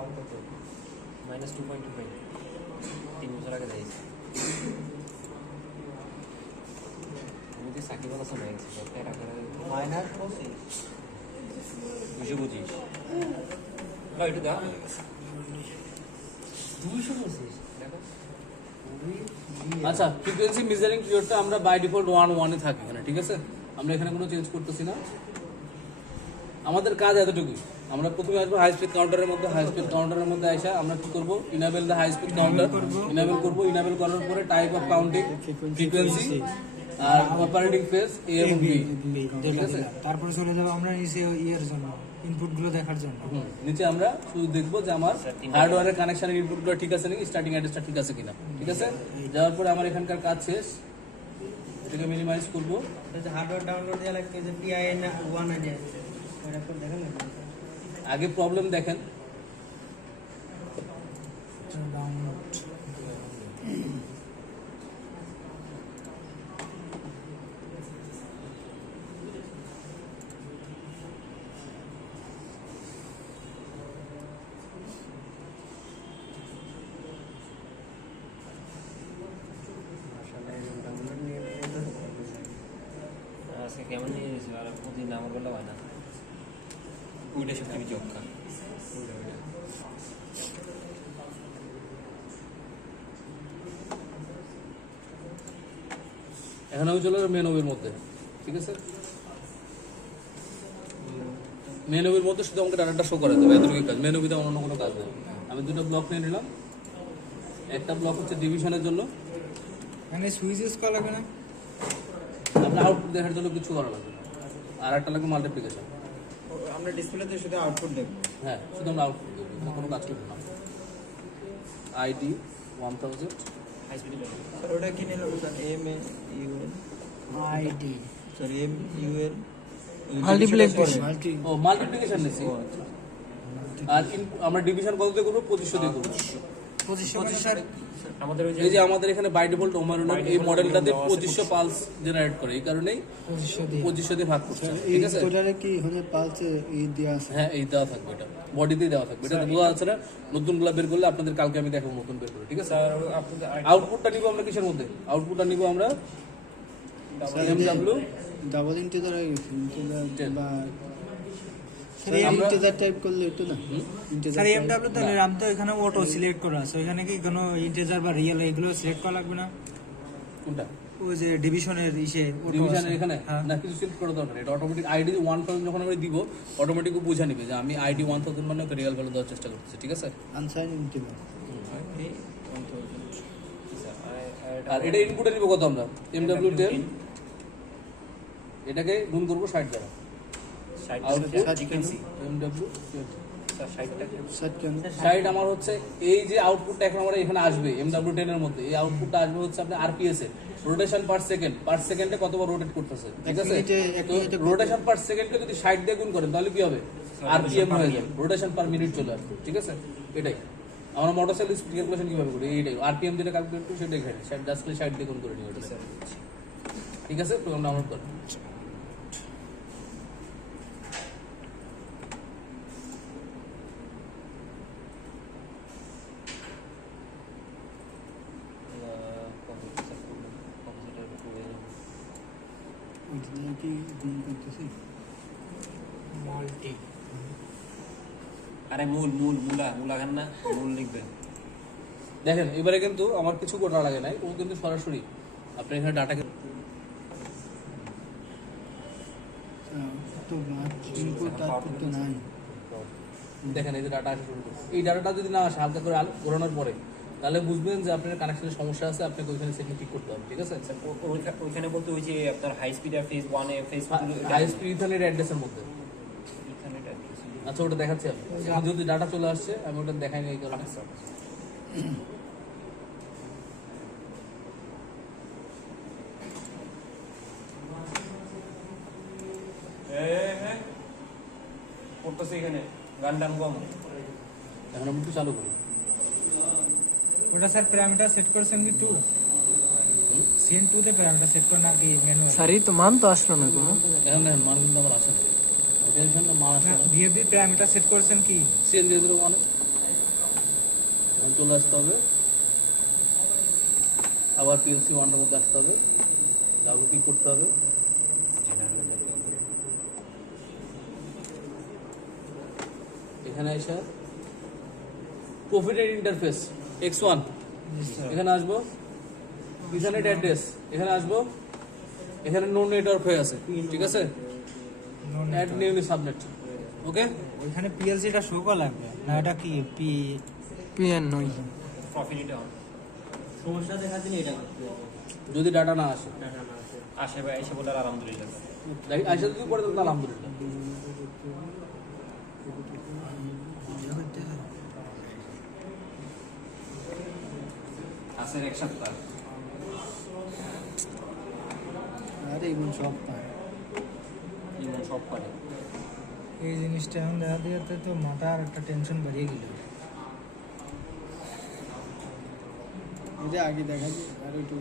Pound কত -2.25 3 বছর আগে যাইছে যদি সাকিব আল হাসান হয়ে গেছে টাকা করে -225 না এটা দা 225 দেখো আচ্ছা ফ্রিকোয়েন্সি মেজারিং পিরিয়ডটা আমরা বাই ডিফল্ট 1 এ থাকে এখানে, ঠিক আছে? আমরা এখানে কোনো চেঞ্জ করতেছি না। আমাদের কাজ এতটুকুই। আমরা প্রথমে আসবো হাই স্পিড কাউন্টারের মধ্যে, হাই স্পিড কাউন্টারের মধ্যে এসে আমরা কি করব, enable the high speed counter enable করব। ইনেবল করার পরে টাইপ অফ কাউন্টিং, ফ্রিকোয়েন্সি আর অপারেটিং ফেজ এ এবং বি, ঠিক আছে? তারপরে চলে যাব আমরা নিচে এর জন্য ইনপুট গুলো দেখার জন্য। নিচে আমরা শুধু দেখবো যে আমার হার্ডওয়্যারের কানেকশনের ইনপুটগুলো ঠিক আছে নাকি, স্টার্টিং অ্যাড্রেসটা ঠিক আছে কিনা, ঠিক আছে? যাওয়ার পরে আমার এখানকার কাজ শেষ, এটাকে মিনিমাইজ করবো। হার্ডওয়্যার ডাউনলোড দেওয়া লাগবে যে পিআইএন 1 আছে এটা করে দেখেন না আগে প্রবলেম দেখেন। ডাউনলোড আজকে কেমন নিয়ে গেছিল আর প্রতিদিন আমার বেলা হয় না ওইটা সব আমি জক্কা এখন আমি চলে যাবো মেনুর মধ্যে, ঠিক আছে? মেনুর মধ্যে শুধু আমাকে ডাটাটা শো করা যাবে, এতটুকু কাজ। মেনুতে অন্য কোনো কাজ নেই। আমি দুটো ব্লক নিয়ে নিলাম। একটা ব্লক হচ্ছে ডিভিশনের জন্য, মানে সুইচ ইউজ করা লাগবে না, আপনার আউটপুট দেখার জন্য কিছু করা লাগবে না। আর একটা লাগবে মাল্টিপ্লিকেশন। আমরা ডিসপ্লেতে শুধু আউটপুট দেখব। হ্যাঁ, শুধু আমরা আউটপুট দেবো, কোনো কাজ করবো না। আইডি 1000 হাই স্পিড স্যার ওটা কি নিল M A U L ID sir M U L multiplication ও মাল্টিপ্লিকেশন নিছি। আর আমরা ডিভিশন কত দিয়ে করবো? 2500 দিয়ে করবো। 25 স্যার আমাদের ওই এই যে আমাদের এখানে বাই ডিফল্ট ওমারুনের এই মডেলটাতে 2500 পালস জেনারেট করে, এই কারণেই 2500 দিয়ে ভাগ করছে, ঠিক আছে? ওটারে কি হলে পালসে এই দেয়া আছে? হ্যাঁ, এই দেওয়া থাকবে, এটা বডিতেই দেওয়া থাকবে। এটা বোঝা যাচ্ছে না? নতুনগুলো বের করলে আপনাদের কালকে আমি দেখাবো নতুন বের করে, ঠিক আছে? স্যার আপনাদের আউটপুটটা নিব আমরা কিসের মধ্যে? আউটপুটটা নিব আমরা এমডব্লিউ ডাবল ইন্টিজার ইন্টিজার বা আমরা ইন্টিজার টাইপ করলে একটু না স্যার এমডব্লিউ তাহলে রাম তো এখানে অটো সিলেক্ট করা আছে, ওখানে কি কোনো ইন্টিজার বা রিয়েল এগুলো সিলেক্ট করা লাগবে না? কোনটা? ওই যে ডিভিশনের ইসে ডিভিশনের এখানে না, কিছু সিলেক্ট করা দরকার নেই। এটা অটোমেটিক আইডি 1000 যখন আমরা দিব, অটোমেটিক বুঝে নিবে যে আমি আইডি 1000 মানে ওকে রিয়েল ভ্যালু দেওয়ার চেষ্টা করতেছি, ঠিক আছে? আনসাইন ইন্টিজার আর এটা ইনপুটে নিব কত আমরা? এমডব্লিউ 10, এটাকে গুণ করব 60 দ্বারা। আউটপুট ফ্রিকোয়েন্সি এমডব্লিউ স্যার 60 60 আমার হচ্ছে এই যে আউটপুটটা এখন আমরা এখানে আসবে এমডব্লিউ 10 এর মধ্যে, এই আউটপুটটা আসবে হচ্ছে আপনার আরপিএস এর রোটেশন পার সেকেন্ডে কতবার রোটেট করতেছে, ঠিক আছে? তো রোটেশন পার সেকেন্ডকে যদি 60 দিয়ে গুণ করেন তাহলে কি হবে? আরপিএম হয়ে যাবে, রোটেশন পার মিনিট চলে আসবে, ঠিক আছে? এটাই আমরা মোটরসাইকেল স্পিড ক্যালকুলেশন কিভাবে করি, এইটাই আরপিএম যেটা ক্যালকুলেট করি সেটাই খাই, 60 জাস্ট 60 দিয়ে গুণ করে নিই ওটা, ঠিক আছে? প্রোগ্রাম ডাউনলোড করুন। কি গুণ করতেছি মাল্টি আরে মূলা খান না মূল লিখবেন। দেখেন এবারে কিন্তু আমার কিছু করা লাগে নাই, ও কিন্তু সরাসরি আপনি এখানে ডাটাকে তো ইনপুট আউটপুট তো নাই। দেখেন এই যে ডাটা আসা শুরু করছে, এই ডাটাটা যদি না আসে হালকা করে আলো ঘোরানোর পরে, তাহলে বুঝবেন যে আপনার কানেকশনের সমস্যা আছে, আপনাকে ওইখানে সেটিং ঠিক করতে হবে, ঠিক আছে? ওইখানে বলতে ওই যে আপনার হাই স্পিড আর ফেজ 1 এ ফেজ 2 হাই স্পিড ইথারনেট অ্যাড্রেসের মধ্যে। আচ্ছা ওটা দেখাচ্ছি আমি, যদি ডাটা চলে আসছে আমি ওটা দেখাই এই কারণে। করতেছে এখানে গান টান কম। এখন আমি একটু চালু করি। ওটা স্যার প্যারামিটার সেট করেছেন কি 2 সিন 2 তে প্যারামিটার সেট করে না কি ম্যানুয়াল? স্যার এই তো মান তো আসলো না কোনো। এখন দেখেন মান কিন্তু আমার আসে না, টেনশনটা মান আসে না। ভিএফবি প্যারামিটার সেট করেছেন কি সিএন 001 চলে আসতে হবে, আবার পিএলসি 1 এর মধ্যে আসতে হবে, ডাবল ক্লিক করতে হবে, এখানে এসে প্রফিটেড ইন্টারফেস X1 এখানে আসবো, ইথারনেট অ্যাড্রেস এখানে আসবো, এখানে নো নেটওয়ার্ক হয়ে আছে, ঠিক আছে, অ্যাড নিউ সাবনেট, ওকে। ওইখানে পিএলসিটা শো করা লাগবে না, এটা কি পিএন নয়। প্রফিটটা অন সমস্যা দেখা দিলে এটা করতে হবে। যদি ডাটা না আসে, আসে ভাই এসে বলে আলহামদুলিল্লাহ আসে যদি পরে তো আলহামদুলিল্লাহ। আসের এক সপ্তাহ আরে এগুলো সব পায়, ইমন সব পারে। এই জিনিসটা এখন দেখা দিয়ে তো মাথার একটা টেনশন বেরিয়ে গেল। এটা আগে দেখা যায় আর একটু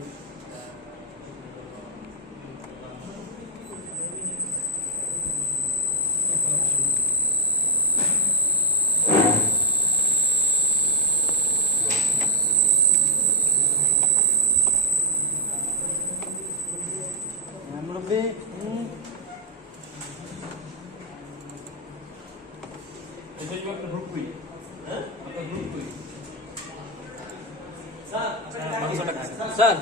আমরা বে এটা কি একটা গ্রুপ কই? হ্যাঁ? একটা গ্রুপ কই? Sir sir